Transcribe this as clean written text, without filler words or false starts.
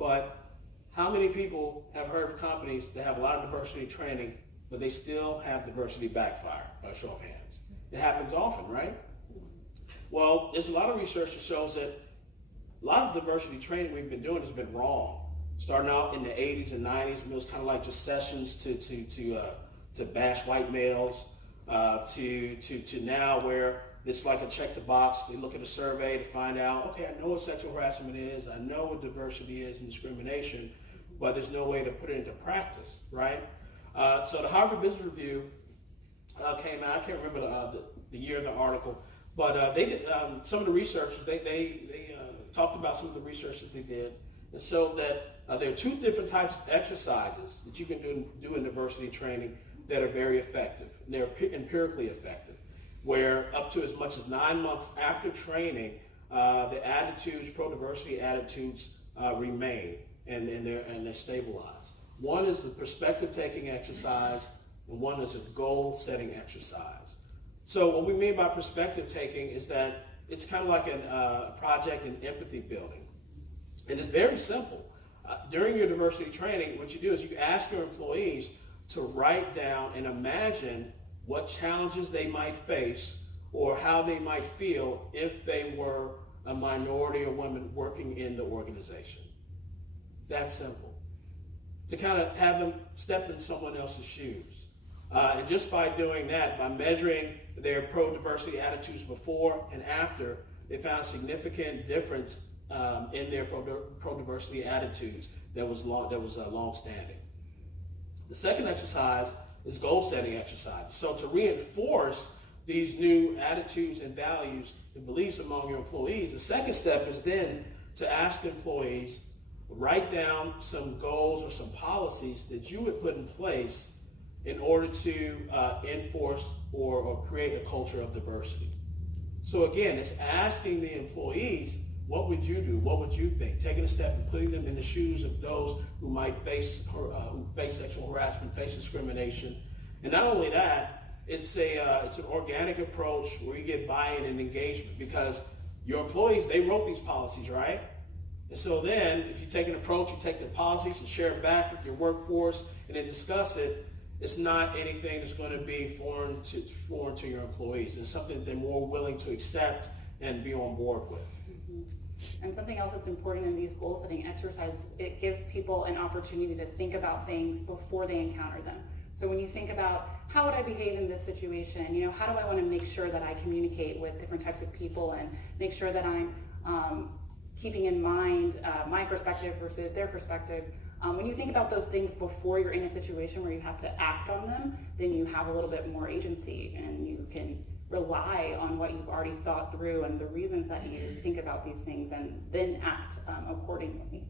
But how many people have heard of companies that have a lot of diversity training, but they still have diversity backfire? By show of hands. It happens often, right? Well, there's a lot of research that shows that a lot of diversity training we've been doing has been wrong. Starting out in the 80s and 90s, it was kind of like just sessions to bash white males, to now where it's like a check the box. They look at a survey to find out, okay, I know what sexual harassment is, I know what diversity is and discrimination, but there's no way to put it into practice, right? So the Harvard Business Review came out. I can't remember the year of the article, but they did some of the researchers. They talked about some of the research that they did and showed that there are two different types of exercises that you can do in diversity training that are very effective. And they're empirically effective, where up to as much as 9 months after training, the attitudes, pro-diversity attitudes, remain and they're stabilized. One is the perspective-taking exercise, and one is a goal-setting exercise. So what we mean by perspective-taking is that it's kind of like a project in empathy building. And it's very simple. During your diversity training, what you do is you ask your employees to write down and imagine what challenges they might face or how they might feel if they were a minority or woman working in the organization. That's simple. To kind of have them step in someone else's shoes. And just by doing that, by measuring their pro-diversity attitudes before and after, they found a significant difference in their pro-diversity attitudes that was long-standing. The second exercise is goal-setting exercise. So to reinforce these new attitudes and values and beliefs among your employees, the second step is then to ask employees, write down some goals or some policies that you would put in place in order to enforce or create a culture of diversity. So again, it's asking the employees, what would you do? What would you think? Taking a step and putting them in the shoes of those who might face sexual harassment, face discrimination. And not only that, it's an organic approach where you get buy-in and engagement, because your employees, they wrote these policies, right? And so then, if you take an approach, you take the policies and share it back with your workforce and then discuss it, it's not anything that's going to be foreign to your employees. It's something that they're more willing to accept and be on board with. And something else that's important in these goal-setting exercises, it gives people an opportunity to think about things before they encounter them. So when you think about, how would I behave in this situation? How do I want to make sure that I communicate with different types of people and make sure that I'm keeping in mind my perspective versus their perspective. When you think about those things before you're in a situation where you have to act on them, then you have a little bit more agency and you can rely on what you've already thought through and the reasons that you think about these things and then act accordingly.